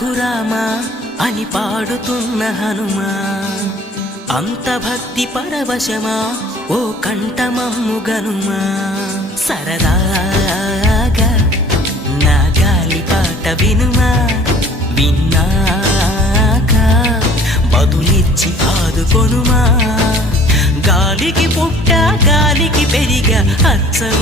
రఘురామా అని పాడుతున్న హనుమా, అంత భక్తి పరవశమా ఓ కంఠమమ్ము గనుమా. సరదాగా నా గాలి పాట వినుమా, విన్నాక బదులిచ్చి ఆదుకొనుమా. గాలికి పుట్ట గాలికి పెరిగా అచ్చం